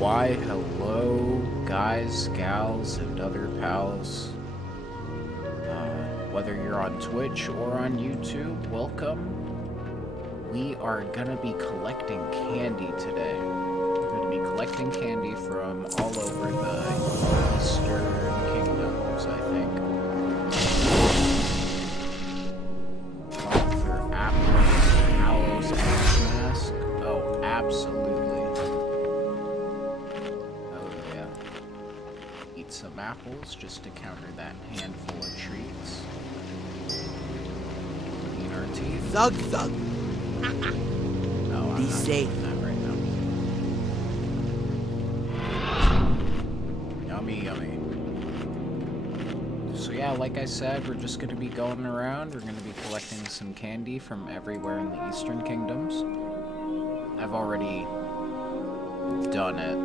Why, hello, guys, gals, and other pals. Whether you're on Twitch or on YouTube, welcome. We are gonna be collecting candy today. We're gonna be collecting candy from all over the Eastern Kingdoms, I think. For apples, owls, and mask. Oh, absolutely. Some apples just to counter that handful of treats. Clean our teeth. Thug thug. No, I'm Be not safe. doing that right now. Yummy, yummy. So yeah, like I said, we're just gonna be going around. We're gonna be collecting some candy from everywhere in the Eastern Kingdoms. I've already done it.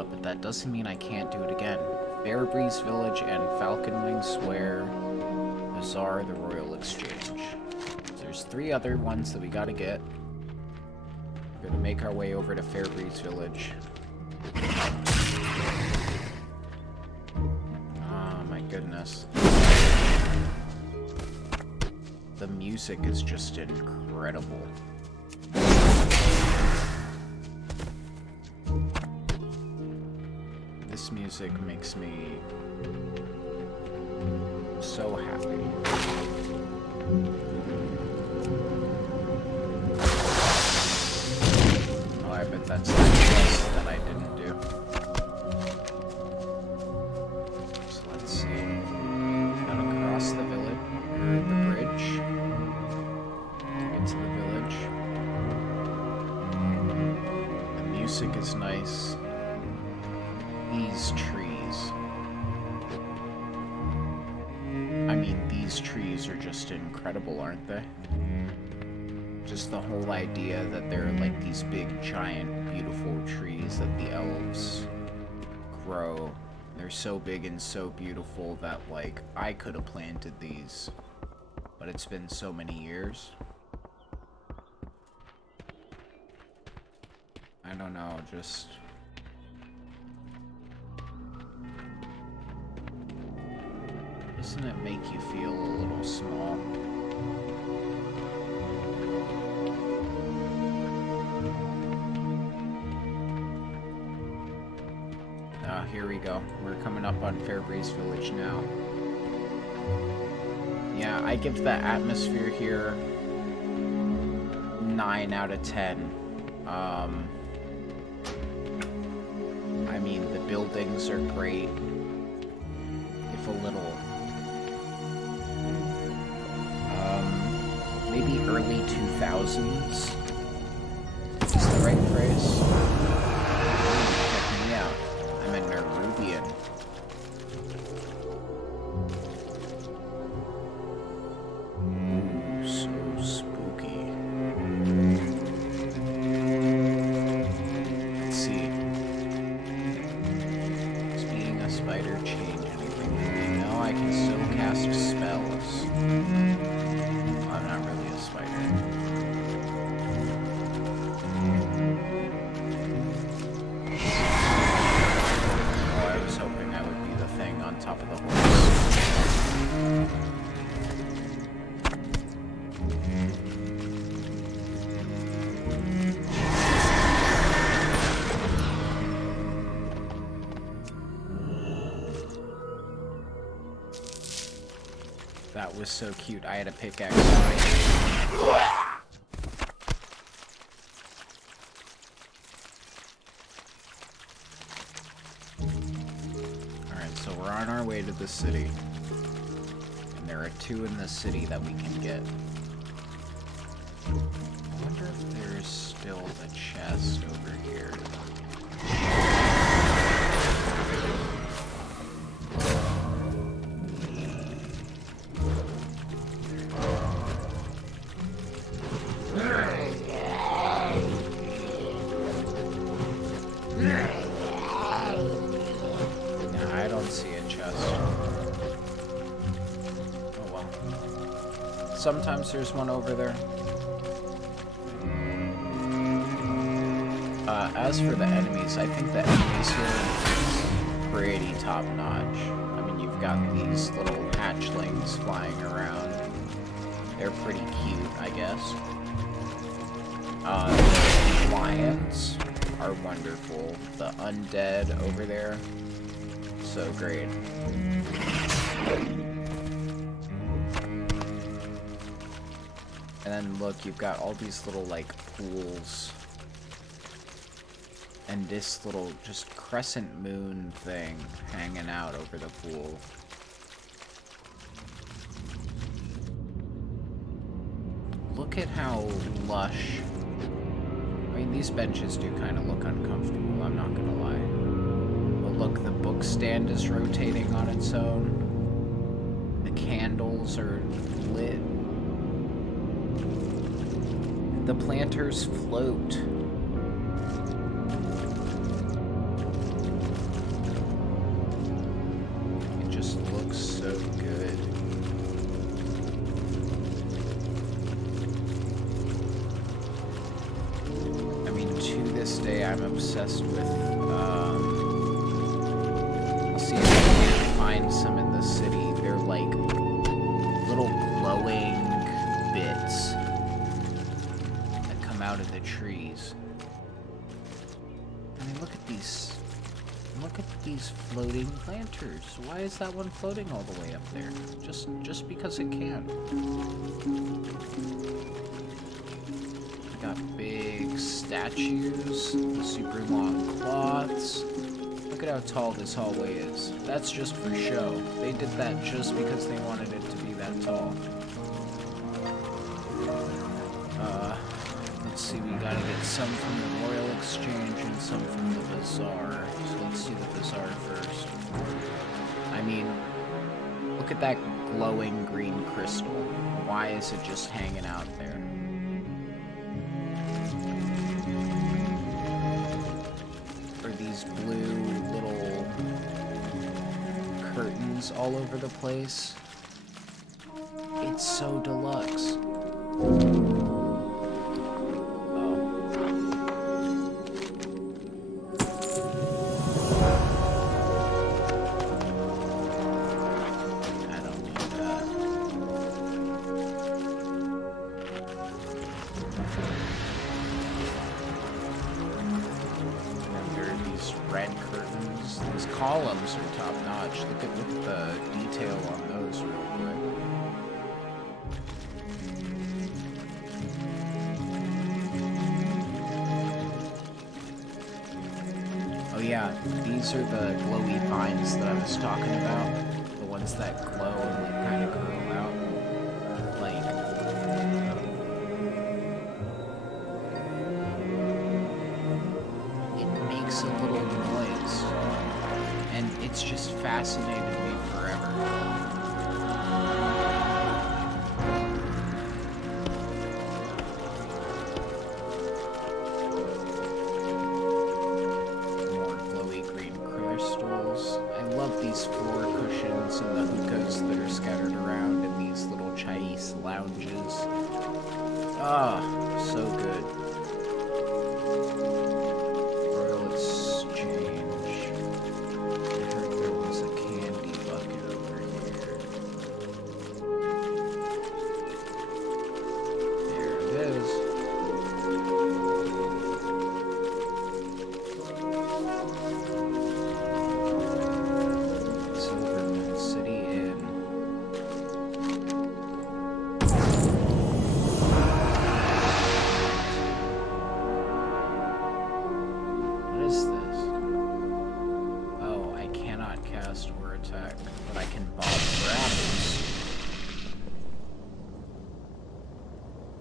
But that doesn't mean I can't do it again. Fairbreeze Village and Falconwing Square, Bazaar, the Royal Exchange. So there's 3 other ones that we gotta get. We're gonna make our way over to Fairbreeze Village. Oh my goodness. The music is just incredible. This music makes me so happy. Oh, I bet that's the quest that I didn't do. So let's see. Gotta cross the village, or the bridge, to get to the village. The music is nice. These trees. I mean, these trees are just incredible, aren't they? Just the whole idea that they're like these big, giant, beautiful trees that the elves grow. They're so big and so beautiful that, like, I could have planted these, but it's been so many years. I don't know, just... Doesn't it make you feel a little small? Here we go. We're coming up on Fairbreeze Village now. Yeah, I give the atmosphere here 9 out of 10. I mean, the buildings are great. If a little... maybe early 2000s is the right phrase. Check me out. I'm a Nerubian. Ooh, so spooky. Let's see. Does being a spider change anything for me? No, I can still cast spells. I'm not really a spider. Oh, I was hoping I would be the thing on top of the horse. That was so cute. I had a pickaxe on it. Alright, so we're on our way to the city. And there are 2 in the city that we can get. I wonder if there's still the chest over here. Sometimes there's one over there. As for the enemies, I think the enemies here are pretty top-notch. I mean, you've got these little hatchlings flying around. They're pretty cute, I guess. The lions are wonderful. The undead over there, so great. And then look, you've got all these little, like, pools. And this little, just crescent moon thing hanging out over the pool. Look at how lush. I mean, these benches do kind of look uncomfortable, I'm not gonna lie. But look, the book stand is rotating on its own. The candles are lit. The planters float. It just looks so good. I mean, to this day, I'm obsessed with, I'll see if I can find some in the city. They're like little glowing bits out of the trees. I mean, look at these. Look at these floating planters. Why is that one floating all the way up there? Just because it can. We got big statues, the super long cloths. Look at how tall this hallway is. That's just for show. They did that just because they wanted it to be that tall. Let's see, we gotta get some from the Royal Exchange and some from the Bazaar. So let's do the Bazaar first. I mean, look at that glowing green crystal. Why is it just hanging out there? Or these blue little curtains all over the place. It's so deluxe. Columns are top notch. Look at the detail on those real quick. Oh yeah, these are the glowy vines that I was talking about. The ones that glow and like kind of curl out. Like, it makes a little noise. And it's just fascinated me forever. More glowy green crystals. I love these floor cushions and the hookahs that are scattered around in these little Chinese lounges. Ah, so good.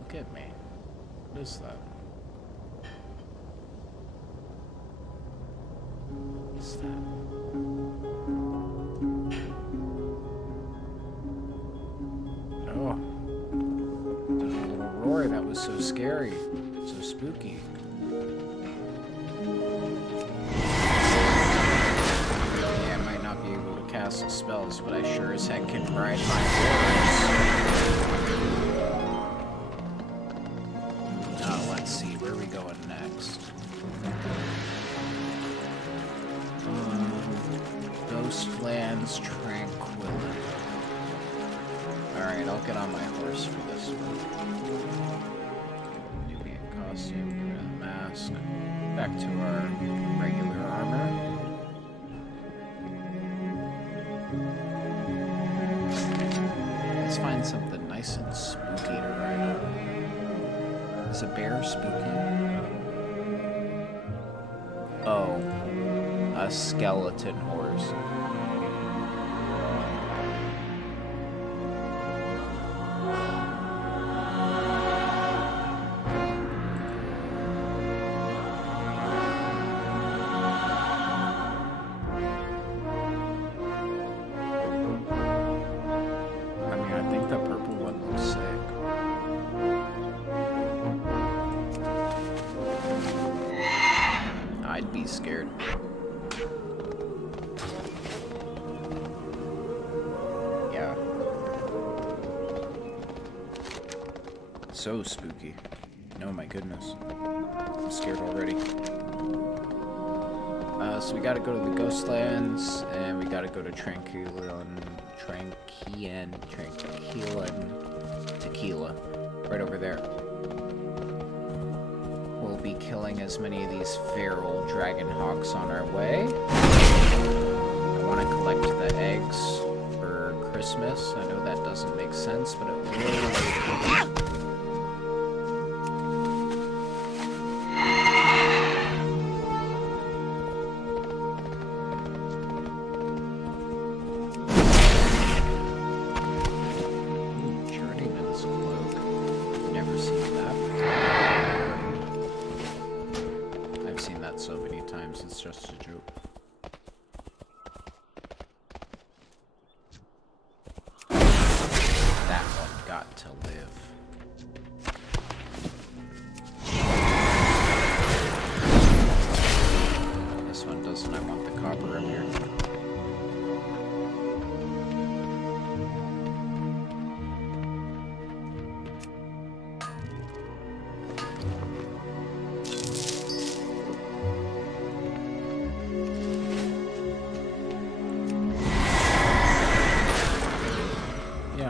Look at me. What is that? What is that? Oh. There's a little roar that was so scary. So spooky. Yeah, I might not be able to cast spells, but I sure as heck can ride my horse. Let's see, where are we going next? Ghostlands Tranquilla. Alright, I'll get on my horse for this one. Nubian costume, get rid of the mask. Back to our regular armor. Let's find something nice and spooky to ride on. Is a bear spooky? Oh, a skeleton horse. Scared. Yeah. So spooky. Oh my goodness. I'm scared already. So we gotta go to the Ghostlands, and we gotta go to Tequila. Right over there. Be killing as many of these feral dragon hawks on our way. I want to collect the eggs for Christmas. I know that doesn't make sense, but it will later. Journeyman's cloak. Never seen that. Seen that so many times, it's just a joke. That one got to live. This one doesn't. I want the copper up here.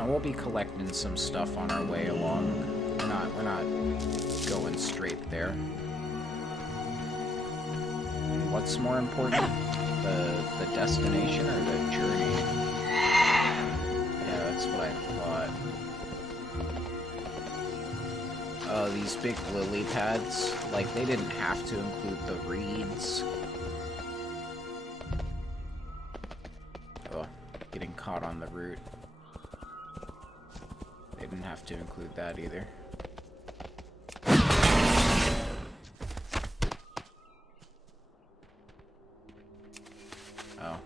We'll be collecting some stuff on our way along. We're not going straight there. What's more important? The destination or the journey? Yeah, that's what I thought. Oh, these big lily pads. Like, they didn't have to include the reeds. Oh, getting caught on the route. They didn't have to include that either. Oh,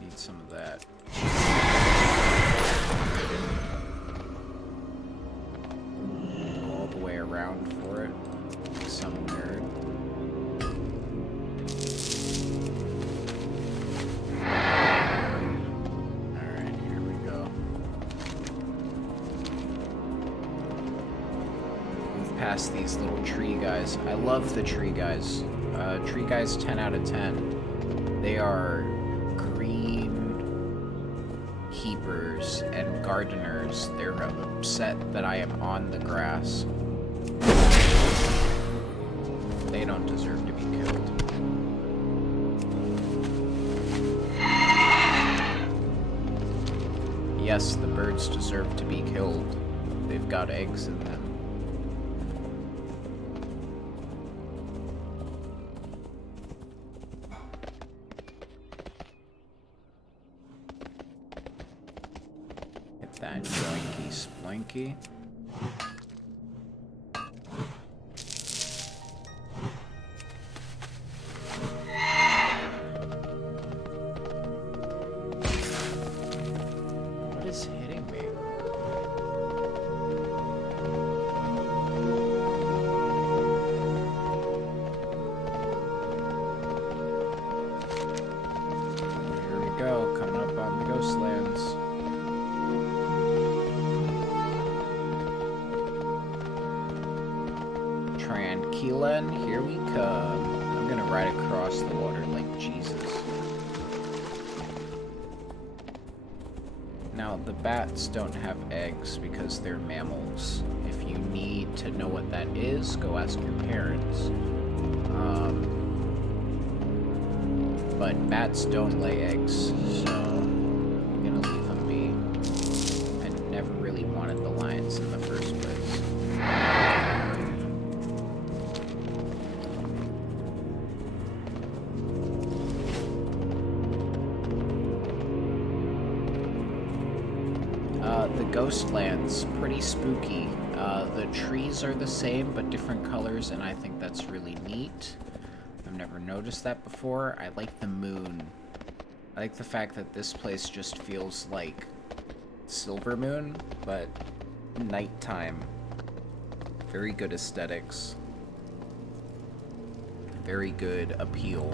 need some of that. All the way around for it. Some nerd. Past these little tree guys. I love the tree guys. Tree guys 10 out of 10. They are green keepers and gardeners. They're upset that I am on the grass. They don't deserve to be killed. Yes, the birds deserve to be killed. They've got eggs in them. That joinky splinky. What is hitting me? Here we go, coming up on the Ghostlands. Tranquilla, here we come. I'm gonna ride across the water like Jesus. Now, the bats don't have eggs because they're mammals. If you need to know what that is, go ask your parents. But bats don't lay eggs, so I'm gonna leave them be. I never really wanted the lions in the first place. The Ghostlands, pretty spooky. The trees are the same, but different colors, and I think that's really neat. I've never noticed that before. I like the moon. I like the fact that this place just feels like Silver Moon, but nighttime. Very good aesthetics. Very good appeal.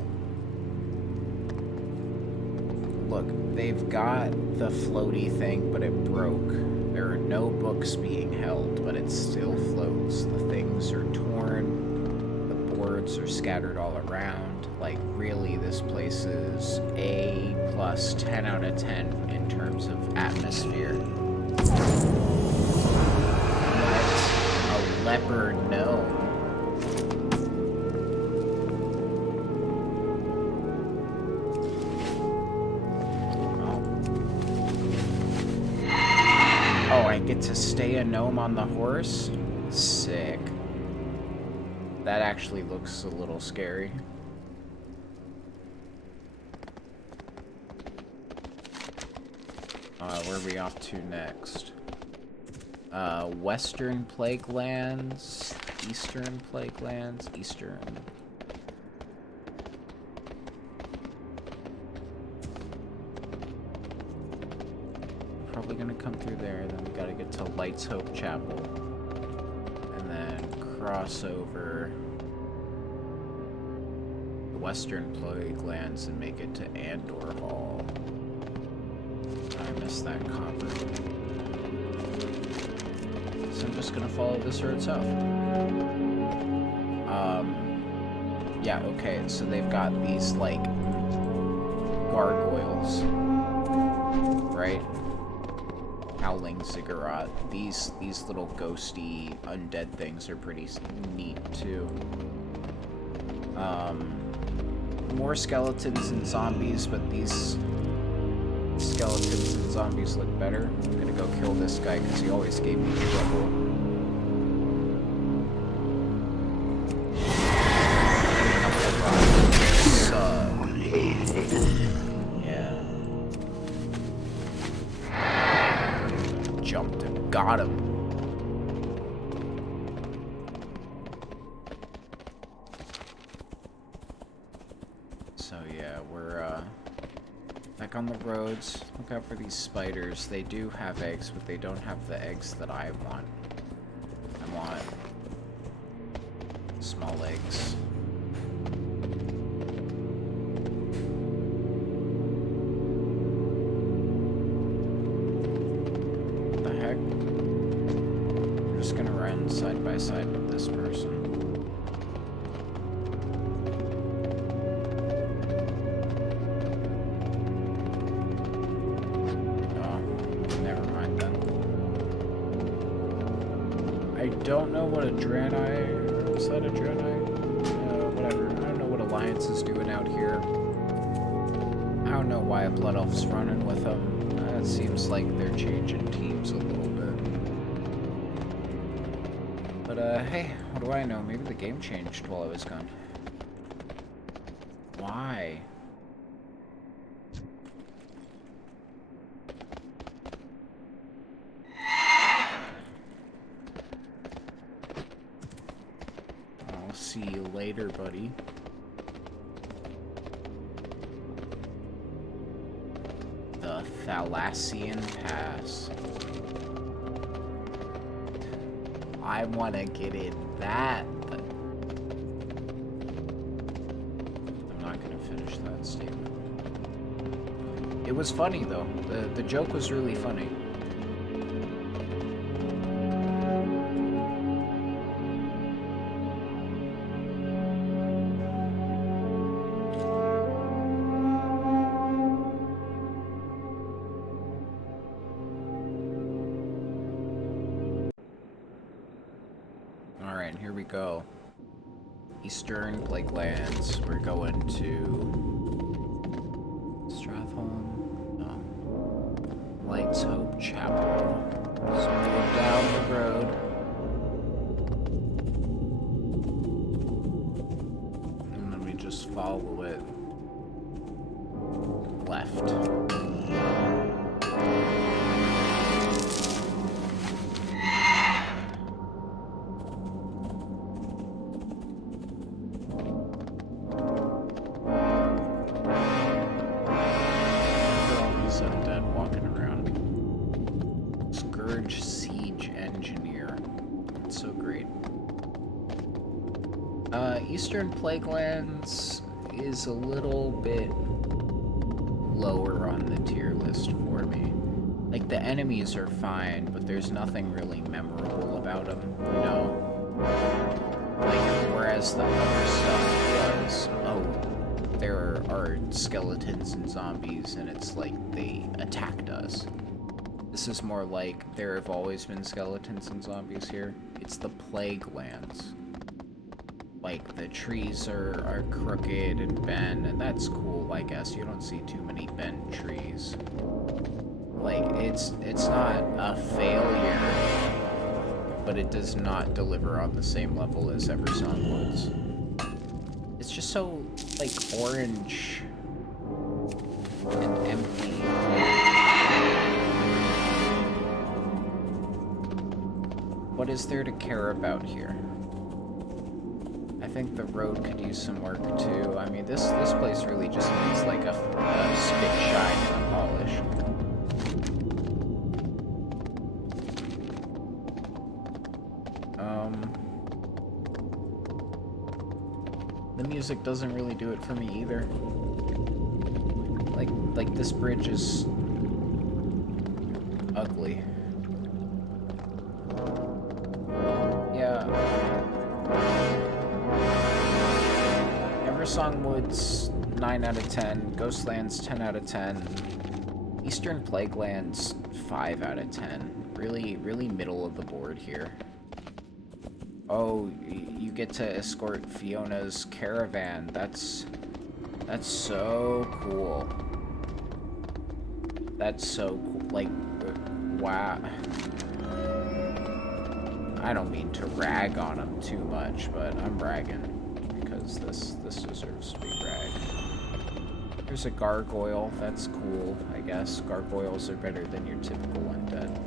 Look, they've got the floaty thing, but it broke. There are no books being held, but it still floats. The things are torn. The boards are scattered all around. Like, really, this place is A plus 10 out of 10 in terms of atmosphere. What? A leopard gnome. I get to stay a gnome on the horse? Sick. That actually looks a little scary. Where are we off to next? Western Plaguelands, Eastern Plaguelands, Eastern. Probably gonna come through there, then we gotta get to Light's Hope Chapel. And then cross over the Western Plaguelands and make it to Andor Hall. I missed that copper. So I'm just gonna follow this road south. Yeah, okay, so they've got these, like, gargoyles, right? Howling Ziggurat. These little ghosty undead things are pretty neat too. More skeletons and zombies, but these skeletons and zombies look better. I'm gonna go kill this guy because he always gave me trouble. Got him. So yeah, we're back on the roads. Look out for these spiders. They do have eggs, but they don't have the eggs that I want. I want small eggs. Side by side with this person. Oh, never mind then. I don't know what a Draenei, is that a Draenei? Whatever. I don't know what Alliance is doing out here. I don't know why a Blood Elf's running with them. It seems like they're changing teams a little bit. But, hey, what do I know? Maybe the game changed while I was gone. Why? I'll see you later, buddy. The Thalassian Pass. I want to get in that, but I'm not going to finish that statement. It was funny, though. The joke was really funny. go. Eastern Plaguelands. We're going to Stratholm. No. Lights Hope Chapel. So we go down the road. And then we just follow it left. Eastern Plaguelands is a little bit lower on the tier list for me. Like, the enemies are fine, but there's nothing really memorable about them, you know? Like, whereas the other stuff was, oh, there are skeletons and zombies, and it's like they attacked us. This is more like there have always been skeletons and zombies here. It's the Plaguelands. Like, the trees are crooked and bent, and that's cool, I guess. You don't see too many bent trees. Like, it's not a failure, but it does not deliver on the same level as Eversong Woods. It's just so, like, orange and empty. What is there to care about here? I think the road could use some work too. I mean, this place really just needs like a spit shine and a polish. The music doesn't really do it for me either. Like this bridge is ugly. Yeah. Eversong Woods, 9 out of 10. Ghostlands, 10 out of 10. Eastern Plaguelands, 5 out of 10. Really, really middle of the board here. Oh, you get to escort Fiona's caravan. That's so cool. That's so cool. Like, wow. I don't mean to rag on him too much, but I'm bragging. Because this deserves to be bragged. There's a gargoyle. That's cool, I guess. Gargoyles are better than your typical undead.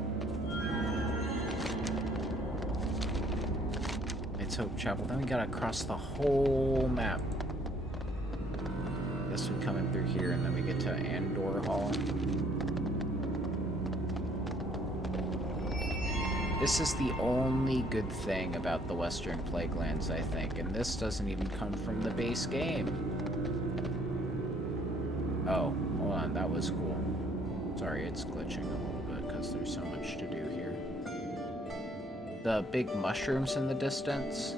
It's Hope Chapel. Then we gotta cross the whole map. Guess we come in through here, and then we get to Andor Hall. This is the only good thing about the Western Plaguelands, I think, and this doesn't even come from the base game. Oh, hold on, that was cool. Sorry, it's glitching a little bit because there's so much to do here. The big mushrooms in the distance,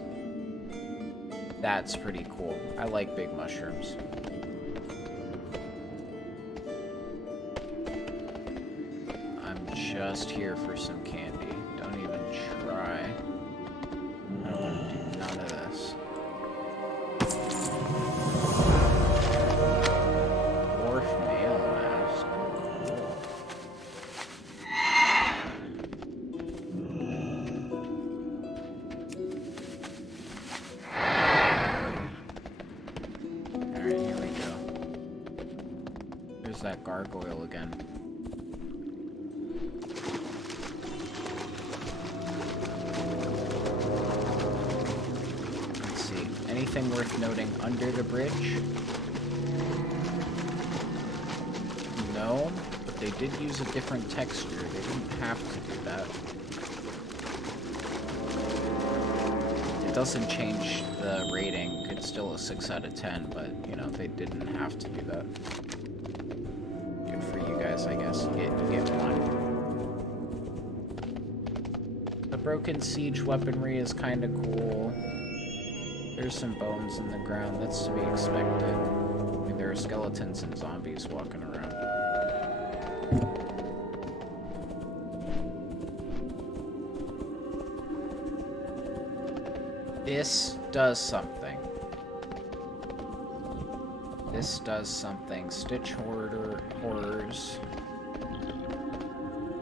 that's pretty cool. I like big mushrooms. I'm just here for some candy. Don't even try. I don't want to do none of this. Dwarf nail mask. Cool. Alright, here we go. There's that gargoyle again. Anything worth noting under the bridge? No, but they did use a different texture. They didn't have to do that. It doesn't change the rating. It's still a 6 out of 10, but, you know, they didn't have to do that. Good for you guys, I guess. You get one. The broken siege weaponry is kind of cool. There's some bones in the ground. That's to be expected. I mean, there are skeletons and zombies walking around. This does something. This does something. Stitch horrors.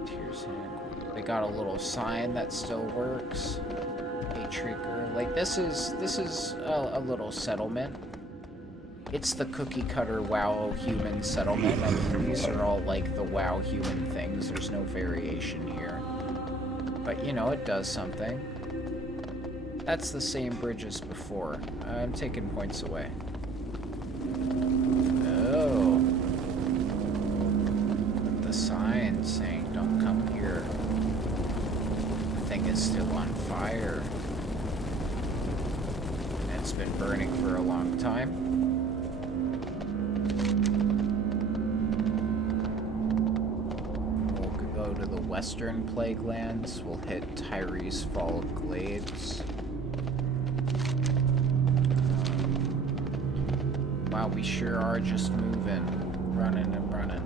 Tears in. They got a little sign that still works. A trigger. Like this is a little settlement. It's the cookie cutter WoW human settlement. I mean, these are all like the WoW human things. There's no variation here. But you know, it does something. That's the same bridge as before. I'm taking points away. Oh. The sign saying don't come here. The thing is still on fire. And it's been burning for a long time. We'll go to the Western Plague Lands. We'll hit Tyree's Fall Glades. Wow, we sure are just moving, running and running.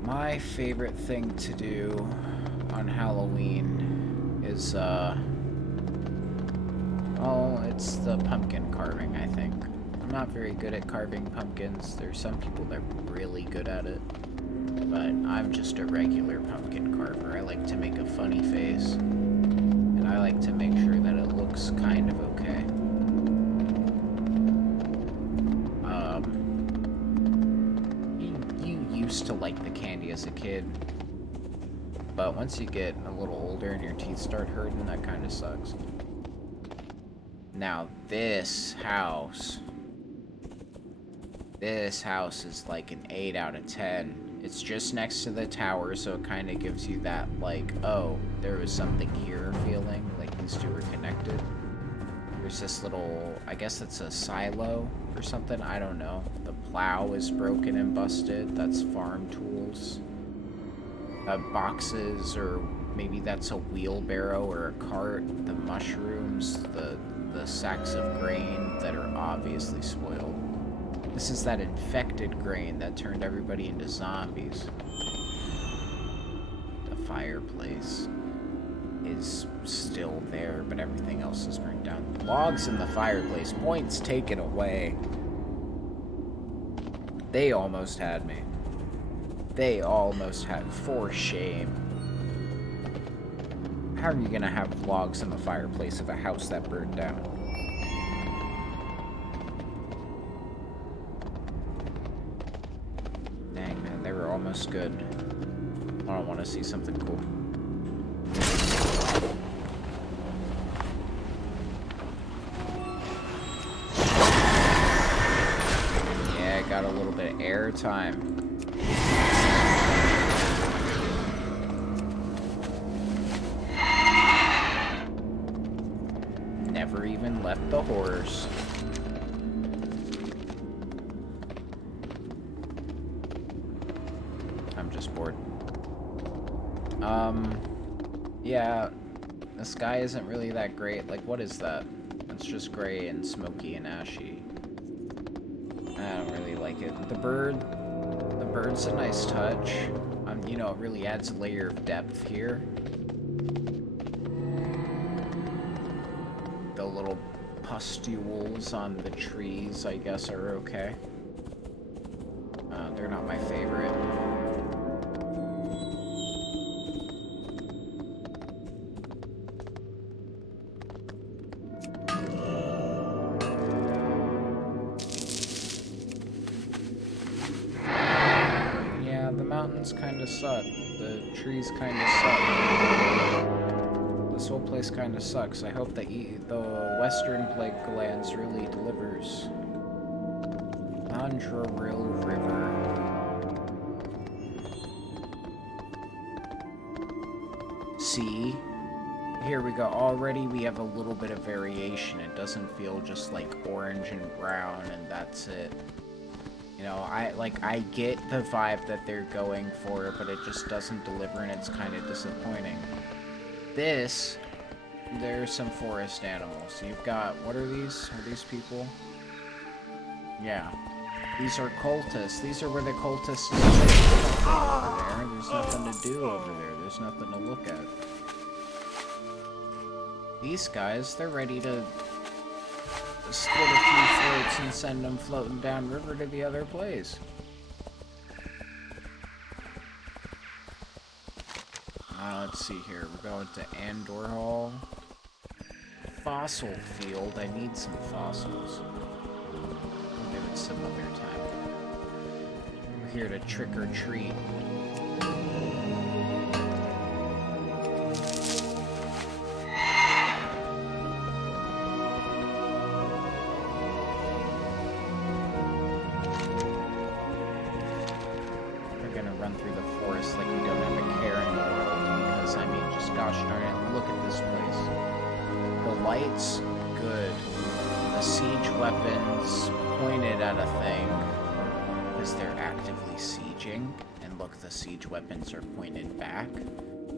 My favorite thing to do on Halloween is, well, it's the pumpkin carving, I think. I'm not very good at carving pumpkins. There's some people that are really good at it. But I'm just a regular pumpkin carver. I like to make a funny face. And I like to make sure that it looks kind of okay. You used to like the candy as a kid. But once you get a little older and your teeth start hurting, that kind of sucks. Now, this house is like an 8 out of 10. It's just next to the tower, so it kind of gives you that, like, oh, there was something here feeling, like these two were connected. There's this little, I guess it's a silo or something, I don't know. The plow is broken and busted, that's farm tools. Boxes, or maybe that's a wheelbarrow or a cart. The mushrooms, the sacks of grain that are obviously spoiled. This is that infected grain that turned everybody into zombies. The fireplace is still there, but everything else is burned down. Logs in the fireplace. Points taken away. They almost had me. They almost had, for shame. How are you gonna have logs in the fireplace of a house that burned down? Dang, man, they were almost good. I don't want to see something cool. Yeah, got a little bit of air time. Never even left the horse. I'm just bored. Yeah, the sky isn't really that great. Like, what is that? It's just gray and smoky and ashy. I don't really like it. The bird's a nice touch. You know, it really adds a layer of depth here. The little pustules on the trees, I guess, are okay. They're not my favorite. Yeah, the mountains kind of suck. The trees kind of suck. This whole place kind of sucks. I hope that the Western Plague Lands really delivers. Androril River. See? Here we go. Already we have a little bit of variation. It doesn't feel just like orange and brown and that's it. You know, I get the vibe that they're going for, but it just doesn't deliver and it's kind of disappointing. This, there's some forest animals. You've got, what are these? Are these people? Yeah. These are cultists. These are where the cultists live. Over there. There's nothing to do over there. There's nothing to look at. These guys, they're ready to split a few floats and send them floating downriver to the other place. Let's see here. We're going to Andor Hall. Fossil field. I need some fossils. We'll do it some other time. We're here to trick or treat. We're gonna run through the forest like we don't have a care in the world because, I mean, just gosh darn it, look at this place. The lights, good. The siege weapons pointed at a thing because they're actively sieging. And look, the siege weapons are pointed back.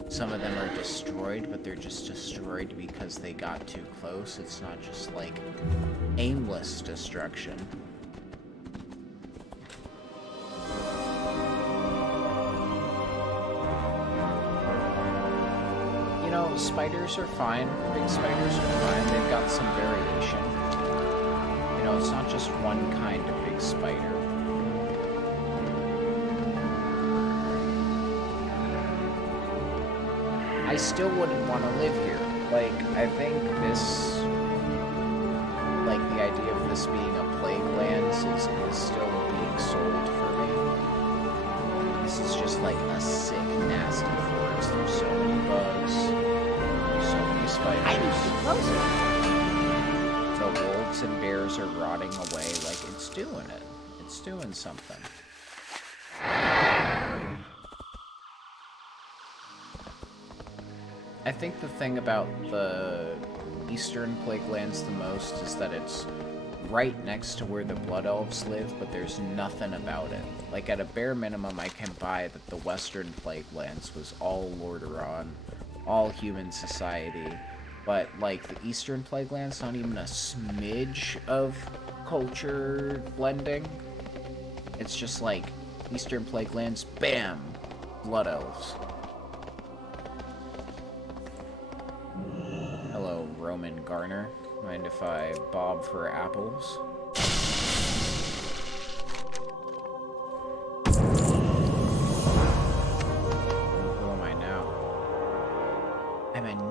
Some of them are destroyed, but they're just destroyed because they got too close. It's not just like aimless destruction. Spiders are fine. Big spiders are fine. They've got some variation. You know, it's not just one kind of big spider. I still wouldn't want to live here. Like, I think this... Like, the idea of this being a plague lands is still being sold for me. This is just like a sick, nasty forest. There's so many bugs. Spiders. I need to be closer. The wolves and bears are rotting away like it's doing it. It's doing something. I think the thing about the Eastern Plague Lands the most is that it's right next to where the Blood Elves live, but there's nothing about it. Like, at a bare minimum, I can buy that the Western Plague Lands was all Lordaeron, all human society, but like the Eastern Plague Lands, not even a smidge of culture blending. It's just like Eastern Plague Lands, bam, Blood Elves. Hello, Roman Garner. Mind if I bob for apples?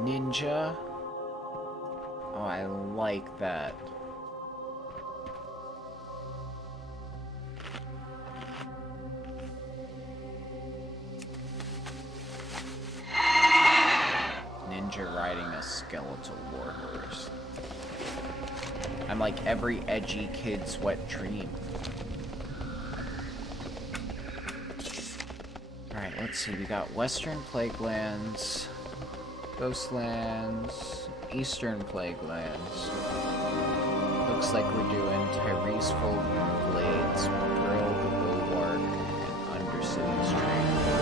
Ninja. Oh, I like that. Ninja riding a skeletal warhorse. I'm like every edgy kid's wet dream. Alright, let's see. We got Western Plague Lands, Ghostlands, Eastern Plague Lands. Looks like we're doing Tyrese-full Glades, Brill the Bulwark, and Undercity Strangler.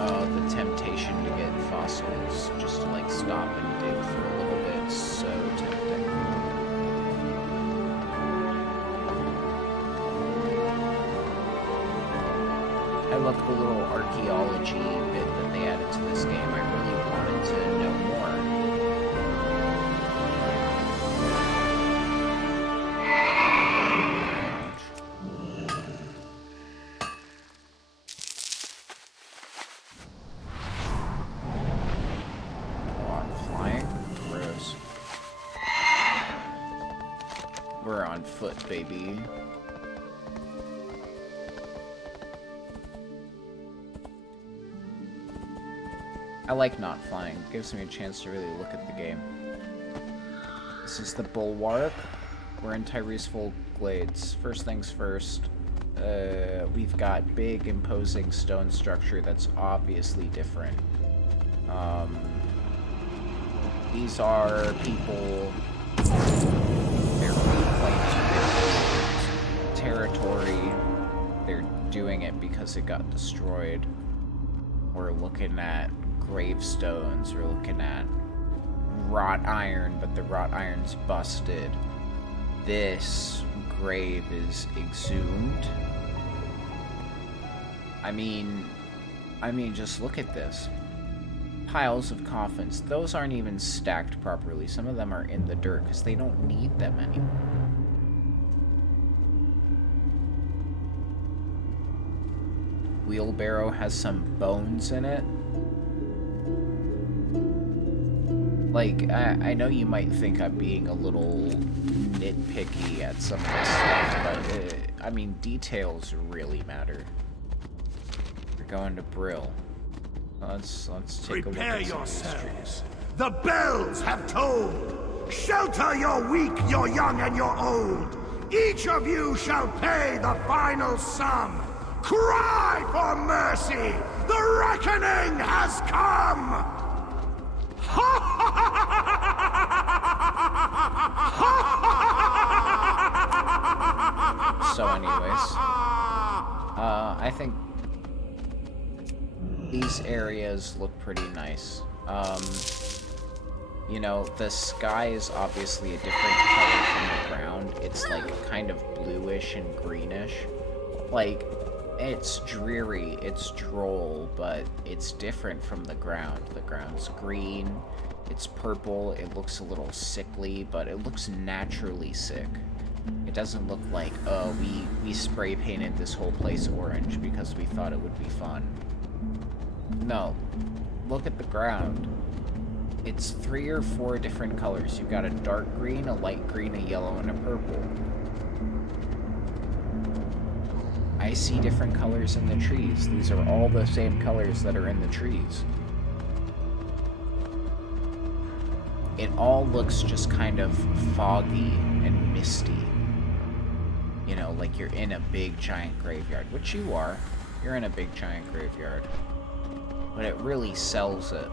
Oh, the temptation to get fossils just to like stop and dig for a little bit. So tempting. I loved the little archaeology bit that they added to this game. I really wanted to know more. Oh, I'm flying? Gross. We're on foot, baby. I like not flying. It gives me a chance to really look at the game. This is the Bulwark. We're in Tyrese-full Glades. First things first, we've got big, imposing stone structure that's obviously different. These are people... They're reclaimed territory. They're doing it because it got destroyed. We're looking at gravestones. We're looking at wrought iron, but the wrought iron's busted. This grave is exhumed. I mean, just look at this. Piles of coffins. Those aren't even stacked properly. Some of them are in the dirt because they don't need them anymore. Wheelbarrow has some bones in it. Like, I know you might think I'm being a little nitpicky at some of this stuff, but, I mean, details really matter. We're going to Brill. Let's take a look at some of these trees. The bells have tolled. Shelter your weak, your young, and your old. Each of you shall pay the final sum. Cry for mercy! The reckoning has come! So anyways, I think these areas look pretty nice. You know, the sky is obviously a different color from the ground. It's like kind of bluish and greenish. Like, it's dreary, it's droll, but it's different from the ground. The ground's green, it's purple, it looks a little sickly, but it looks naturally sick. It doesn't look like, oh, we spray painted this whole place orange because we thought it would be fun. No, look at the ground. It's 3 or 4 different colors. You've got a dark green, a light green, a yellow, and a purple. I see different colors in the trees. These are all the same colors that are in the trees. It all looks just kind of foggy and misty. You know, like you're in a big giant graveyard, which you are. You're in a big giant graveyard. But it really sells it.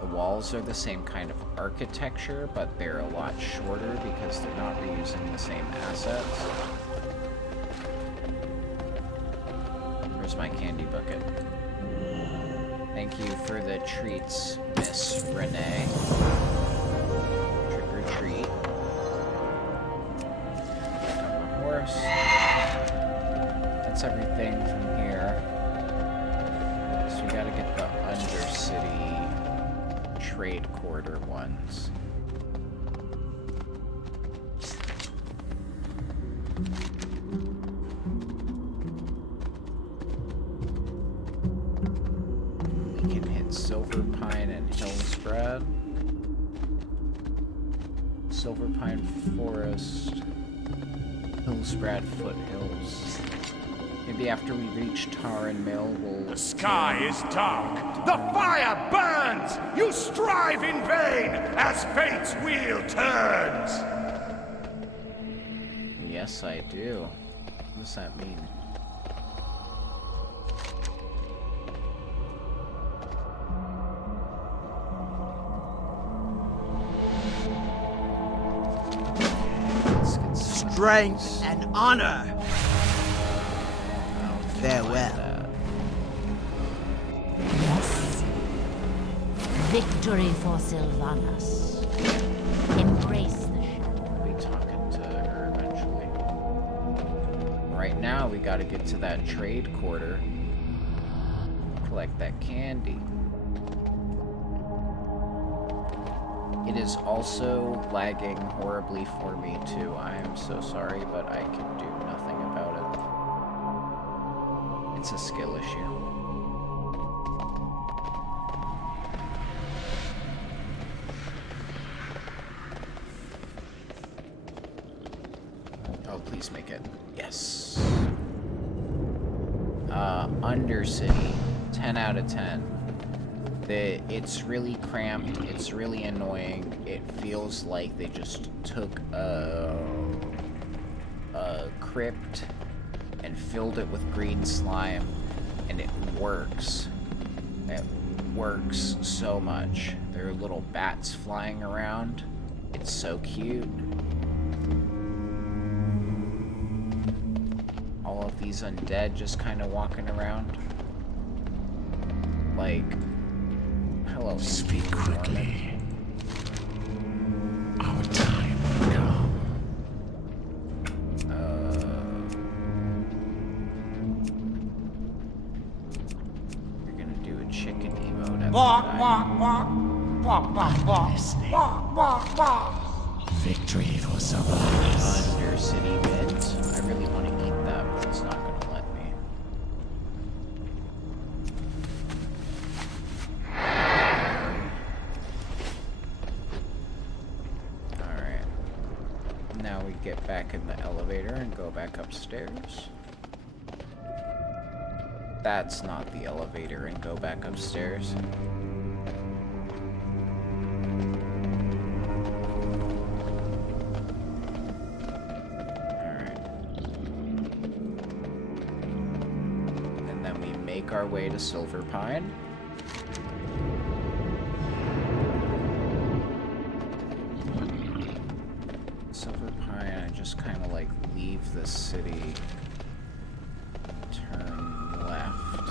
The walls are the same kind of architecture, but they're a lot shorter because they're not reusing the same assets. Where's my candy bucket? Thank you for the treats, Miss Renee. Trick or treat. Back on my horse. That's everything from here. So we gotta get the Undercity trade quarter ones. We can hit Silver Pine and Hillsbrad. Silver Pine Forest. Hillsbrad Foothills. Maybe after we reach Tarn Mill, we'll... The sky is dark. The fire burns. You strive in vain as fate's wheel turns. Yes, I do. What does that mean? Let's get some Strength and honor. Farewell. Yes. Victory for Sylvanas. Embrace the shadow. I'll be talking to her eventually. Right now, we gotta get to that trade quarter. Collect that candy. It is also lagging horribly for me too. I am so sorry, but I can do nothing about it. It's a skill issue. Oh, please make it. Yes. Undercity. 10 out of 10. It's really cramped. It's really annoying. It feels like they just took a crypt and filled it with green slime, and it works. It works so much. There are little bats flying around. It's so cute. All of these undead just kind of walking around. Like, hello. Speak quickly. Our time will come. chicken emote at Bark, the bark, time. bark. Bark, bark, bark. Bark, bark, bark. Victory for some of us. Undercity mint. I really want to eat that, but it's not going to let me. Alright. Now we get back in the elevator and go back upstairs. That's not the elevator and go back upstairs. Our way to Silver Pine. Silver Pine, I just kind of like leave the city, turn left.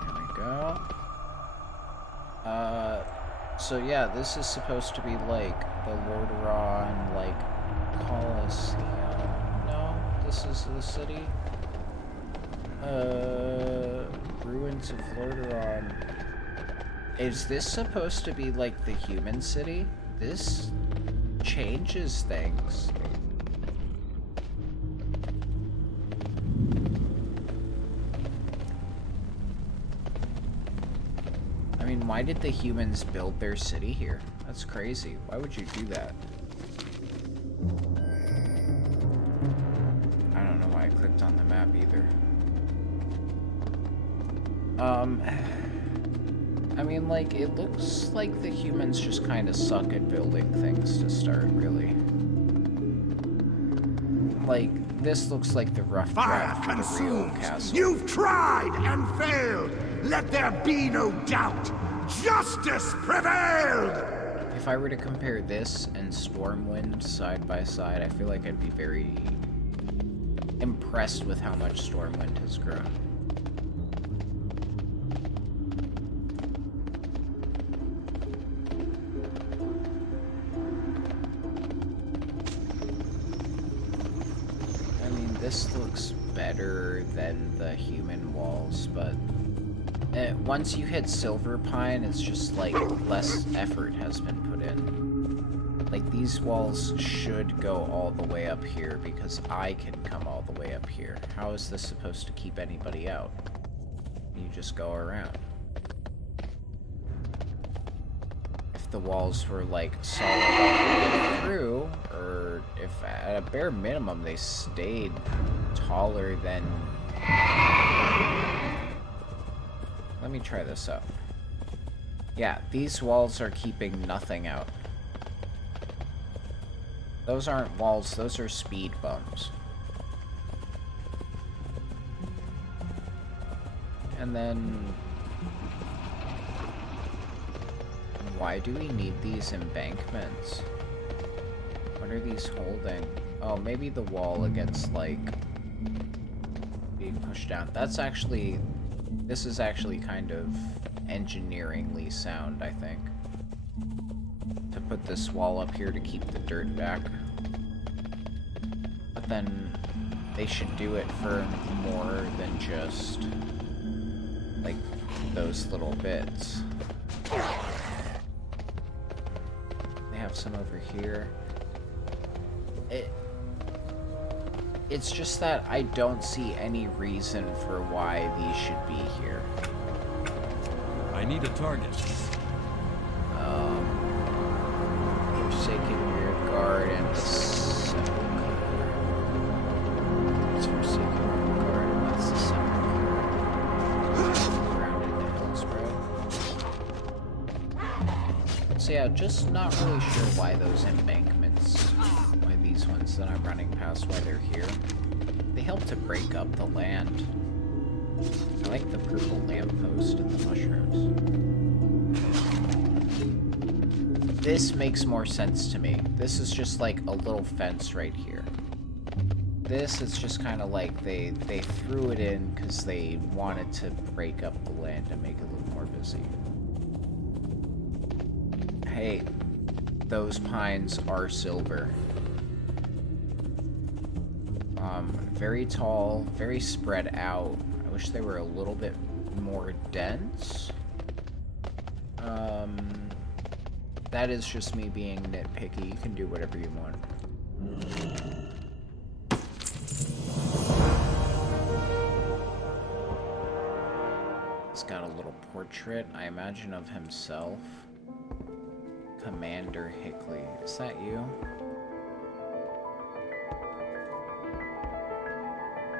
There we go. So yeah, this is supposed to be like the Lordaeron, like, Coliseum. This is the city. Ruins of Lordaeron. Is this supposed to be like the human city? This changes things. I mean, why did the humans build their city here? That's crazy. Why would you do that? On the map either. I mean, like, it looks like the humans just kind of suck at building things to start, really. Like, this looks like the rough draft for the real castle. You've tried and failed. Let there be no doubt. Justice prevailed. If I were to compare this and Stormwind side by side, I feel like I'd be very impressed with how much Stormwind has grown. I mean, this looks better than the human walls, but once you hit Silver Pine, it's just like less effort has been put in. Like, these walls should go all the way up here because I can come all the way up here. How is this supposed to keep anybody out? You just go around. If the walls were, like, solid all the way through, or if at a bare minimum they stayed taller than... Let me try this out. Yeah, these walls are keeping nothing out. Those aren't walls, those are speed bumps. And then... why do we need these embankments? What are these holding? Oh, maybe the wall against, like, being pushed down. That's actually... this is actually kind of engineeringly sound, I think. To put this wall up here to keep the dirt back. But then they should do it for more than just like those little bits. They have some over here. It's just that I don't see any reason for why these should be here. I need a target. Forsaken Rear Guard and the Sepulchre. It's Forsaken Rear Guard and that's the Sepulchre. Grounded in Hillsborough. So yeah, just not really sure why those embankments, why these ones that I'm running past, why they're here. They help to break up the land. I like the purple lamppost and the mushrooms. This makes more sense to me. This is just like a little fence right here. This is just kind of like they threw it in because they wanted to break up the land and make it a little more busy. Hey, those pines are silver. Very tall, very spread out. I wish they were a little bit more dense. That is just me being nitpicky. You can do whatever you want. He's got a little portrait, I imagine, of himself. Commander Hickley. Is that you?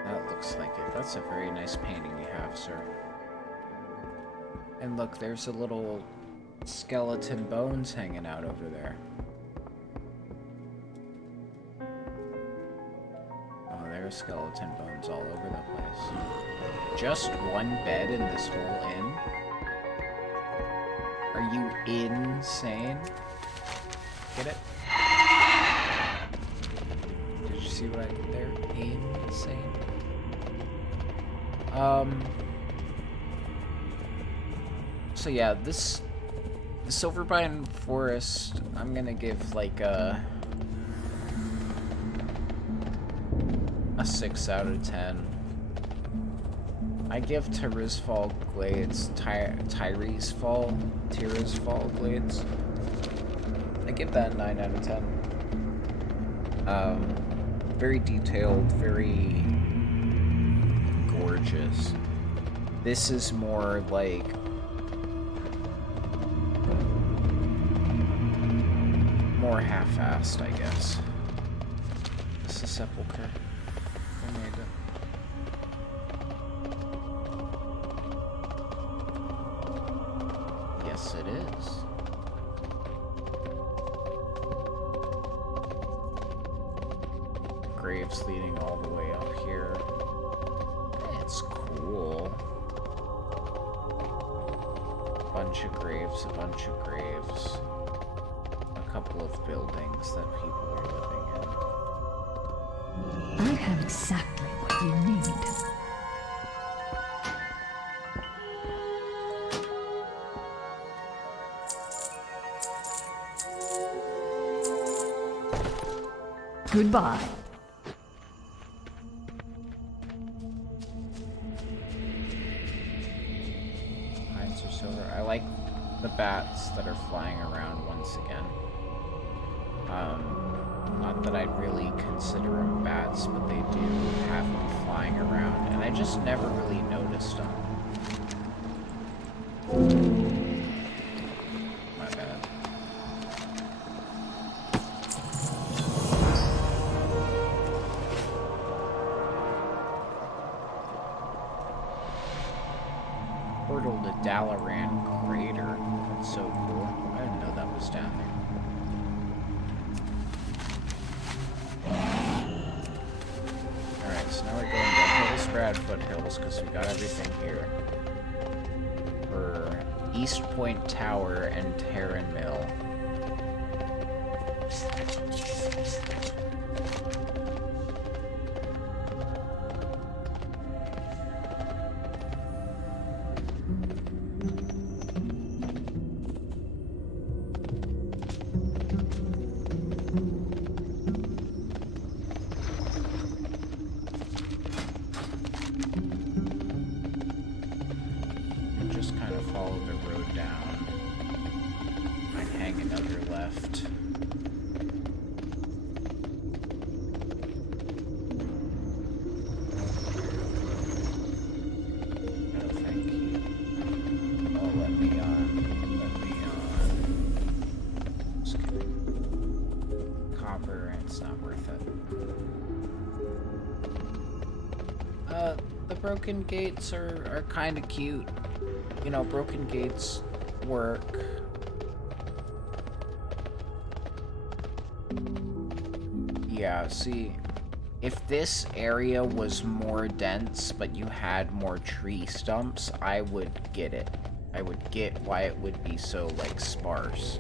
That looks like it. That's a very nice painting you have, sir. And look, there's a little skeleton bones hanging out over there. Oh, there's skeleton bones all over the place. Just one bed in this whole inn? Are you insane? Get it? Did you see what I did there? Insane. So yeah, the Silverbine Forest, I'm gonna give like a 6 out of 10. I give Tirisfal Glades, Tirisfal Glades. I give that a 9 out of 10. Very detailed, very gorgeous. This is more like more half-assed, I guess. This is a sepulcher. Yes, it is. Graves leading all the way up here. It's cool. Bunch of graves, a bunch of graves. A couple of buildings that people are living in. I have exactly what you need. Goodbye. Pines are silver. I like the bats that are flying around once again. Not that I'd really consider them bats, but they do have them flying around, and I just never really noticed them. My bad. Portal to Dalaran Crater. That's so cool. I didn't know that was down there. Alright, so now we're going to Hillsbrad Foothills because we got everything here. For East Point Tower and Terran Mill. Broken gates are kind of cute. You know, broken gates work. Yeah, see, if this area was more dense, but you had more tree stumps, I would get it. I would get why it would be so, like, sparse.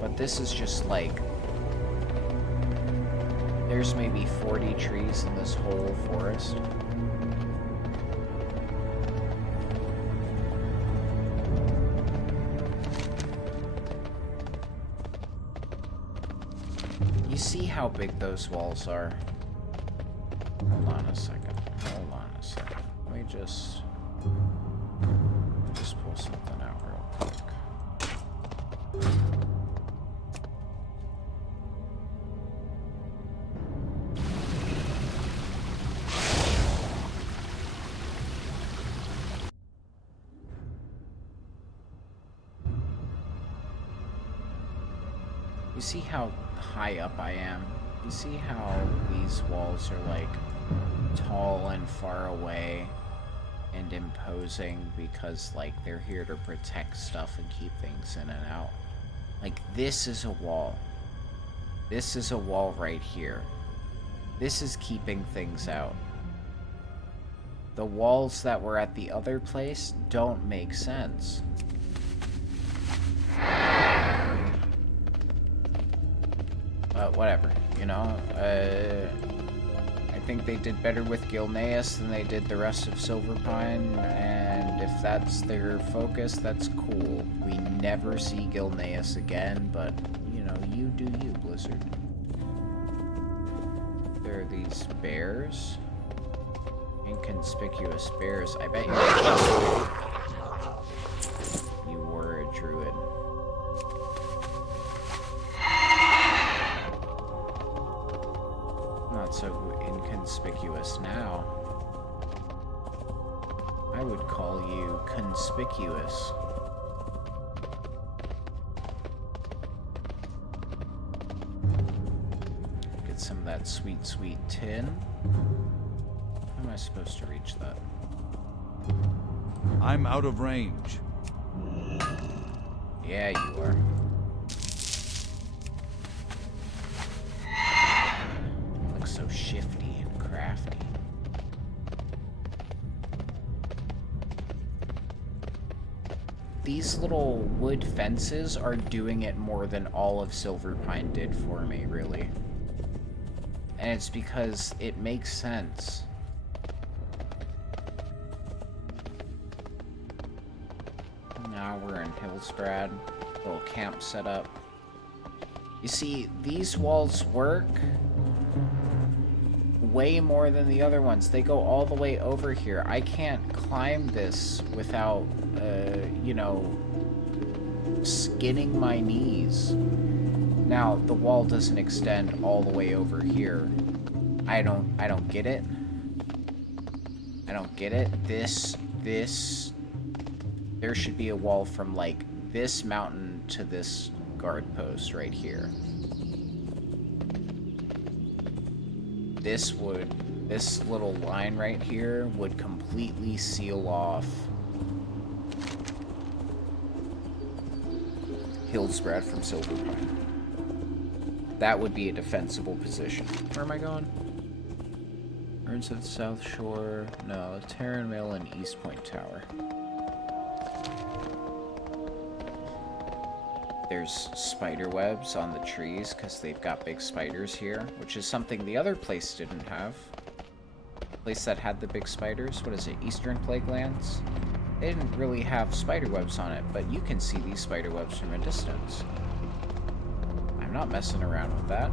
But this is just, like, there's maybe 40 trees in this whole forest. See how big those walls are? Hold on a second. Hold on a second. Let me just pull something out real quick. You see how high up I am? You see how these walls are like tall and far away and imposing because like they're here to protect stuff and keep things in and out. Like this is a wall. This is a wall right here. This is keeping things out. The walls that were at the other place don't make sense. Whatever, you know, I think they did better with Gilneas than they did the rest of Silverpine, and if that's their focus, that's cool. We never see Gilneas again, but, you know, you do you, Blizzard. There are these bears. Inconspicuous bears. I bet you were a druid. Not so inconspicuous now. I would call you conspicuous. Get some of that sweet, sweet tin. How am I supposed to reach that? I'm out of range. Yeah, you are. So shifty and crafty. These little wood fences are doing it more than all of Silverpine did for me, really. And it's because it makes sense. Now we're in Hillsbrad. Little camp set up. You see, these walls work way more than the other ones. They go all the way over here. I can't climb this without, you know, skinning my knees. Now, the wall doesn't extend all the way over here. I don't get it. I don't get it. There should be a wall from, like, this mountain to this guard post right here. This little line right here would completely seal off Hillsbrad from Silverpine. That would be a defensible position. Where am I going? Ruins of the South Shore. No, Terran Mill and East Point Tower. There's spider webs on the trees because they've got big spiders here, which is something the other place didn't have. The place that had the big spiders, what is it, Eastern Plaguelands? They didn't really have spider webs on it, but you can see these spider webs from a distance. I'm not messing around with that.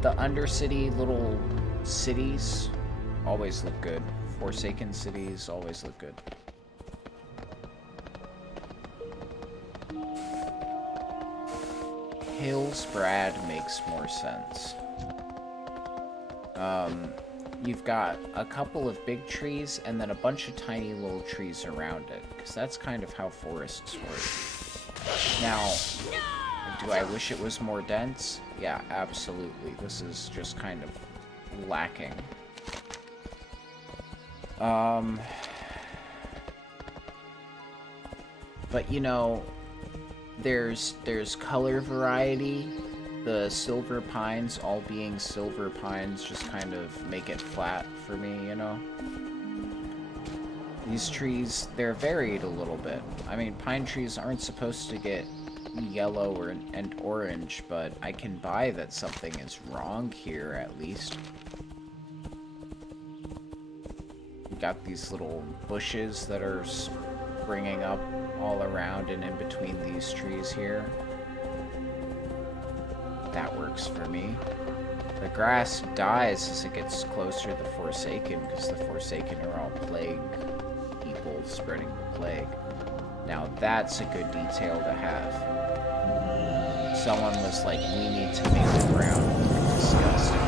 The Undercity little cities always look good. Forsaken cities always look good. Hillsbrad makes more sense. You've got a couple of big trees and then a bunch of tiny little trees around it, because that's kind of how forests work. Now, do I wish it was more dense? Yeah, absolutely. This is just kind of lacking. But you know, there's color variety. The silver pines all being silver pines just kind of make it flat for me, you know? These trees, they're varied a little bit. I mean, pine trees aren't supposed to get yellow and orange, but I can buy that something is wrong here, at least. We got these little bushes that are springing up all around and in between these trees here. That works for me. The grass dies as it gets closer to the Forsaken, because the Forsaken are all plague people spreading the plague. Now that's a good detail to have. Someone was like, we need to make the ground look disgusting.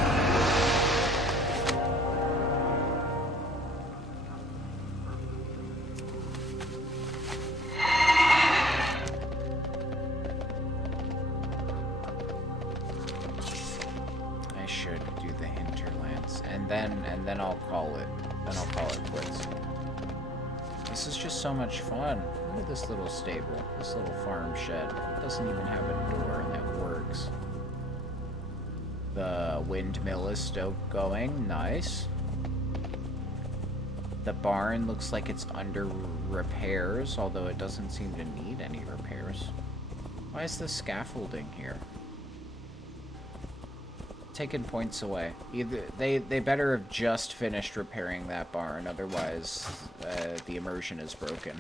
I should do the hinterlands, and then I'll call it. Then I'll call it quits. This is just so much fun. Look at this little stable, this little farm shed. It doesn't even have a door, and that works. The windmill is still going. Nice. The barn looks like it's under repairs, although it doesn't seem to need any repairs. Why is the scaffolding here? Taking points away. Either they better have just finished repairing that barn, otherwise the immersion is broken.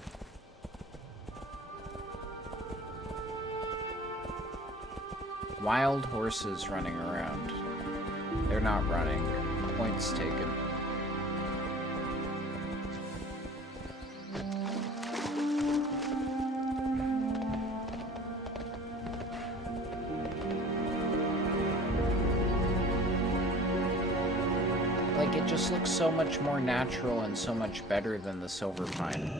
Wild horses running around. They're not running. Points taken. Like, it just looks so much more natural and so much better than the silver pine.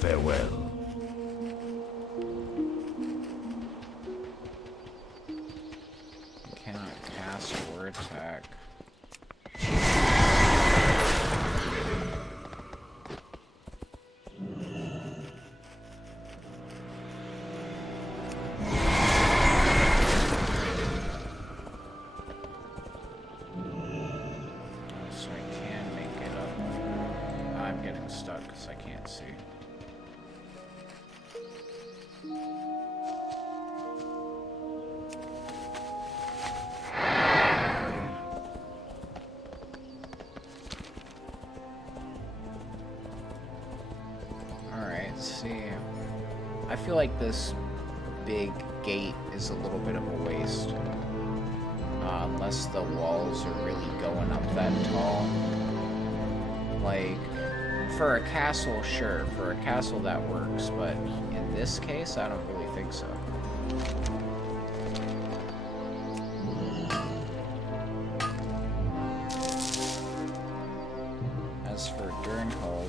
Farewell. Cannot cast or attack. So I can make it up. I'm getting stuck because I can't see. Alright, let's see. I feel like this big gate is a little bit of a waste. Unless the walls are really going up that tall. Like, for a castle, sure. For a castle, that works. But in this case, I don't really think so. As for Durnhold,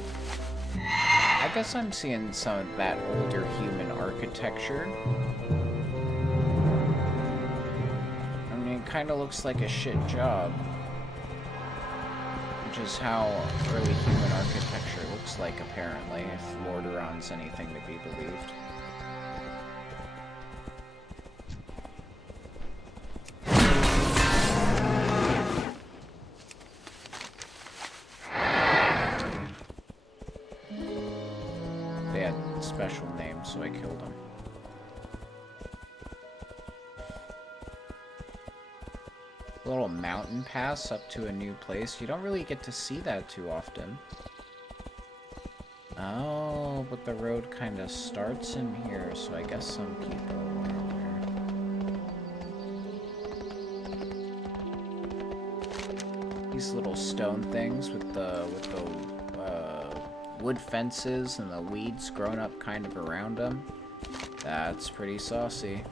I guess I'm seeing some of that older human architecture. I mean, it kind of looks like a shit job. Which is how early human architecture looks like, apparently, if Lordaeron's anything to be believed. They had special names, so I killed them. Little mountain pass up to a new place. You don't really get to see that too often. Oh, but the road kind of starts in here, so I guess some people are there. These little stone things with the wood fences and the weeds growing up kind of around them. That's pretty saucy.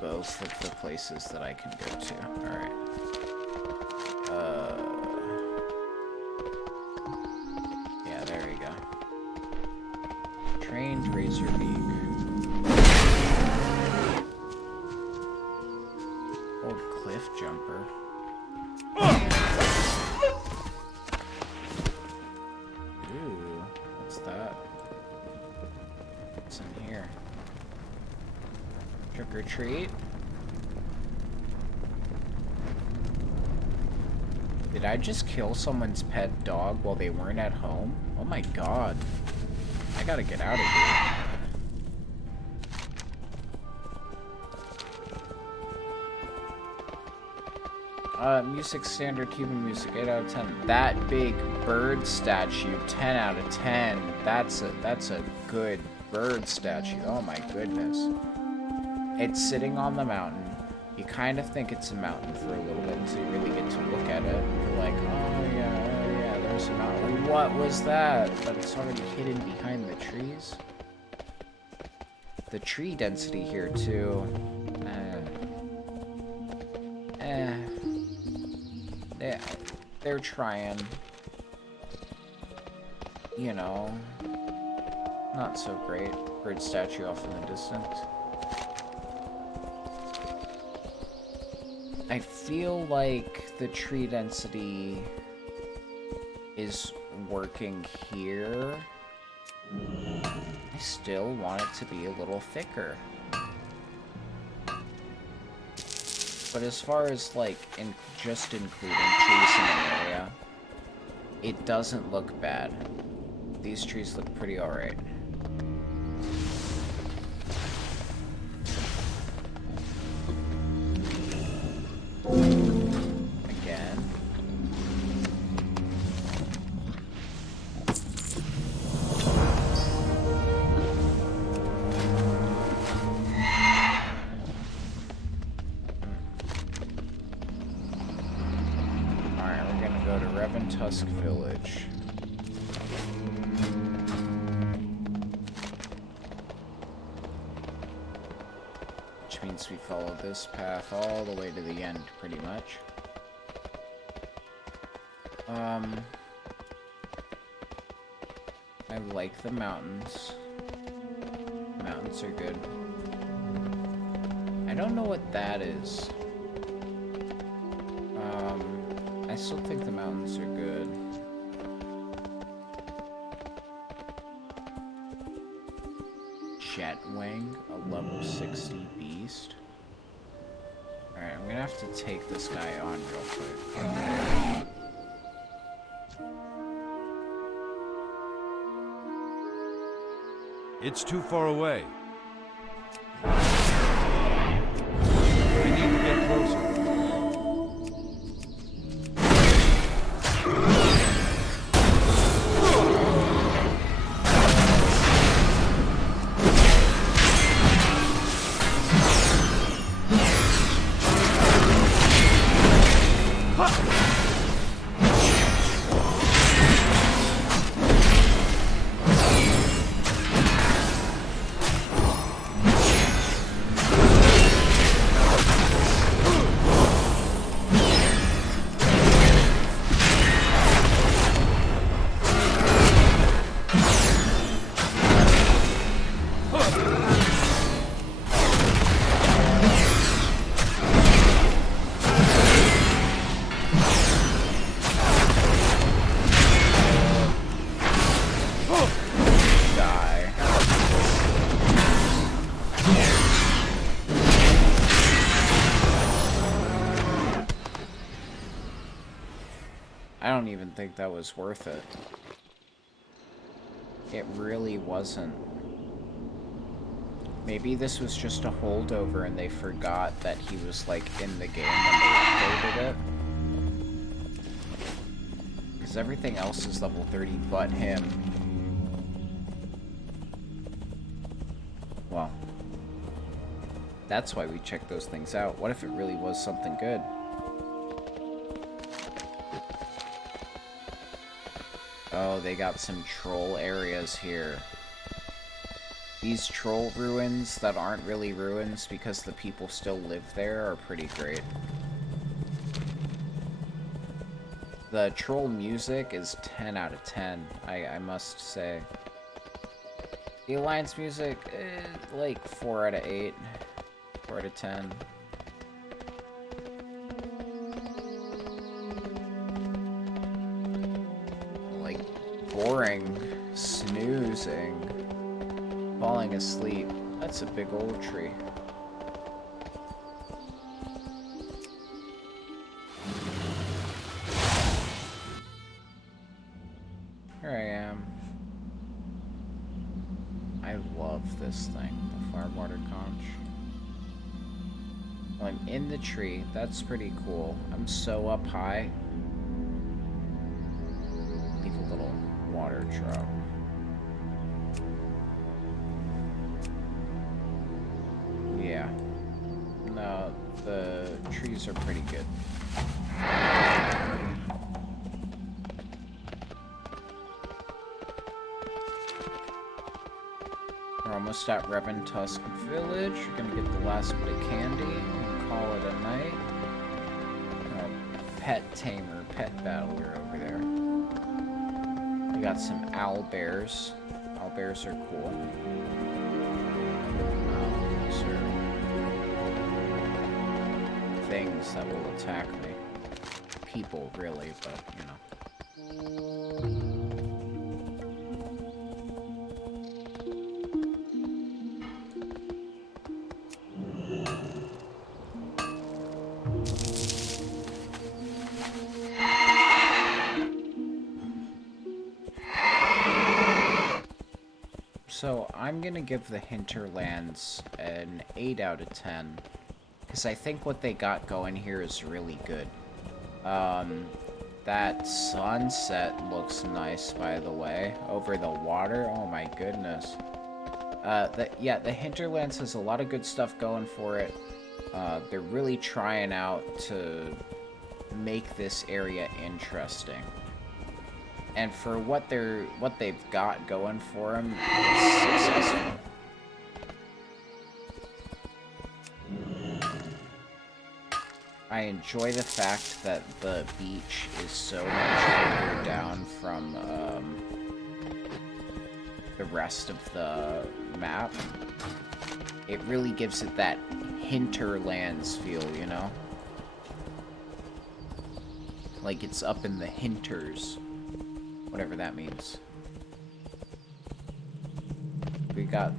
Both of the places that I can go to. Alright. Yeah, there we go. Trained razor beak. Old cliff jumper. Ooh, what's that? What's in here? Trick or treat? Did I just kill someone's pet dog while they weren't at home? Oh my god. I gotta get out of here. Music standard, human music, 8 out of 10. That big bird statue, 10 out of 10. That's a good bird statue. Oh my goodness. It's sitting on the mountain. You kind of think it's a mountain for a little bit until you really get to look at it. You're like, oh yeah, there's a mountain. What was that? But it's already hidden behind the trees. The tree density here too. They're trying. You know, not so great. Bird statue off in the distance. I feel like the tree density is working here. I still want it to be a little thicker. But as far as, like, just including trees in an area, it doesn't look bad. These trees look pretty alright. Again. Tusk Village. Which means we follow this path all the way to the end, pretty much. I like the mountains. Mountains are good. I don't know what that is. I still think the mountains are good. Jetwing, a level 60 beast. Alright, I'm gonna have to take this guy on real quick. It's too far away. We need to get closer. I don't even think that was worth it. It really wasn't. Maybe this was just a holdover and they forgot that he was, like, in the game when they uploaded it. Because everything else is level 30 but him. Well, that's why we check those things out. What if it really was something good? Oh, they got some troll areas here. These troll ruins that aren't really ruins because the people still live there are pretty great. The troll music is 10 out of 10, I must say. The Alliance music, like 4 out of 8, 4 out of 10. Like, boring, snoozing, falling asleep. That's a big old tree. Here I am. I love this thing, the Firewater Conch. I'm in the tree. That's pretty cool. I'm so up high. Leave a little water drop. Yeah. No, the trees are pretty good. We're almost at Reventusk Village. We're gonna get the last bit of candy and call it a night. Pet tamer, pet battler over there. We got some owlbears. Owlbears are cool. These are things that will attack me. People, really, but, you know. So, I'm gonna give the Hinterlands an 8 out of 10. Because I think what they got going here is really good. That sunset looks nice, by the way. Over the water. Oh my goodness. The Hinterlands has a lot of good stuff going for it. They're really trying out to make this area interesting. And for what they've got going for them, it's successful. I enjoy the fact that the beach is so much further down from the rest of the map. It really gives it that hinterlands feel, you know? Like it's up in the hinters. Whatever that means. We got...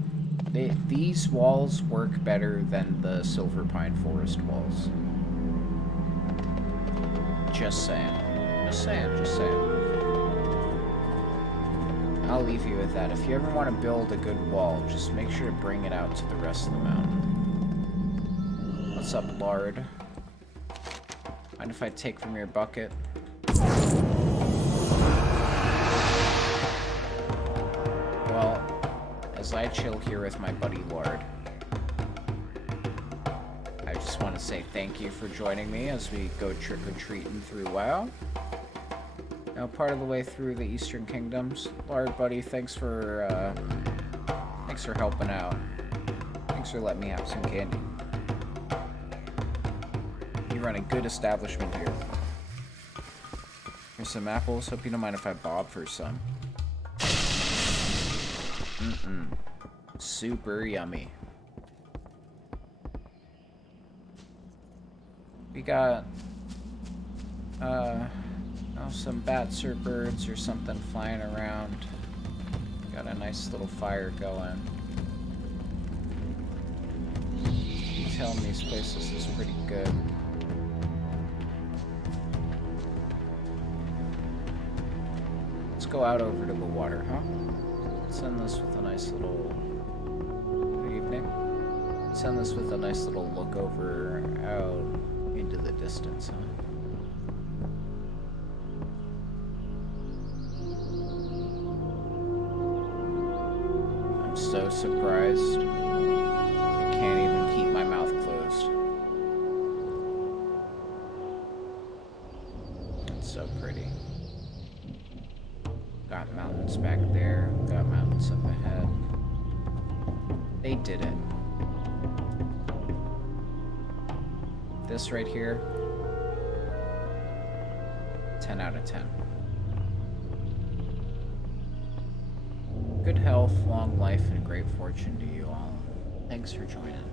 these walls work better than the Silver Pine Forest walls. Just saying. Just saying, just saying. I'll leave you with that. If you ever want to build a good wall, just make sure to bring it out to the rest of the mountain. What's up, Lard? Mind if I take from your bucket? Well, as I chill here with my buddy Lord, I just want to say thank you for joining me as we go trick-or-treating through WoW. Now, part of the way through the Eastern Kingdoms. Lord, buddy, thanks for helping out. Thanks for letting me have some candy. You run a good establishment here. Here's some apples. Hope you don't mind if I bob for some. Super yummy. We got, some bats or birds or something flying around. Got a nice little fire going. Detail in these places is pretty good. Let's go out over to the water, huh? Let's end this with a nice little... Good evening. Let's end this with a nice little look over out into the distance, huh? I'm so surprised. I can't even keep my mouth closed. It's so pretty. Got mountains back there, got mountains up ahead. They did it. This right here, 10 out of 10. Good health, long life, and great fortune to you all. Thanks for joining.